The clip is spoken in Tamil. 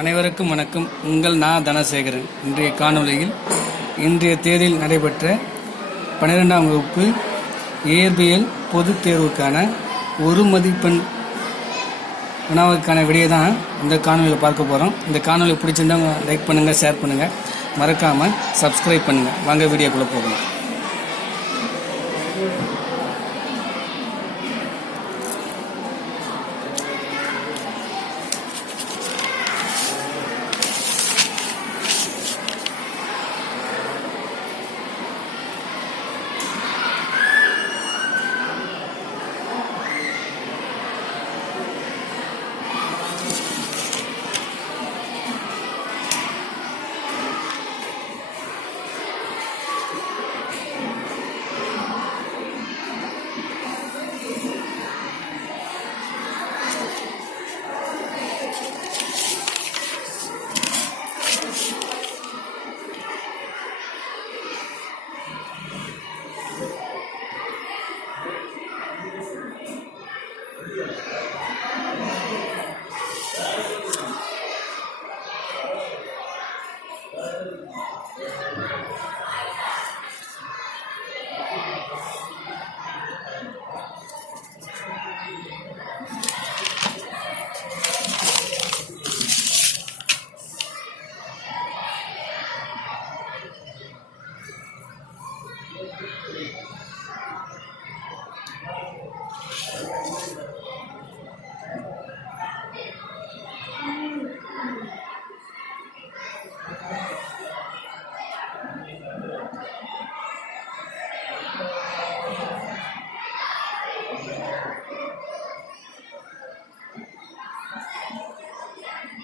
அனைவருக்கும் வணக்கம். உங்கள் நான் தனசேகரன். இன்றைய காணொளியில் இன்றைய தேதியில் நடைபெற்ற 12ஆம் வகுப்பு இயற்பியல் பொதுத் தேர்வுக்கான ஒரு மதிப்பெண் வினாவுக்கான விடையை தான் இந்த காணொலியில் பார்க்க போகிறோம். இந்த காணொலி பிடிச்சிருந்தவங்க லைக் பண்ணுங்கள், ஷேர் பண்ணுங்கள், மறக்காமல் சப்ஸ்கிரைப் பண்ணுங்கள். வாங்க வீடியோக்குள்ளே போகலாம்.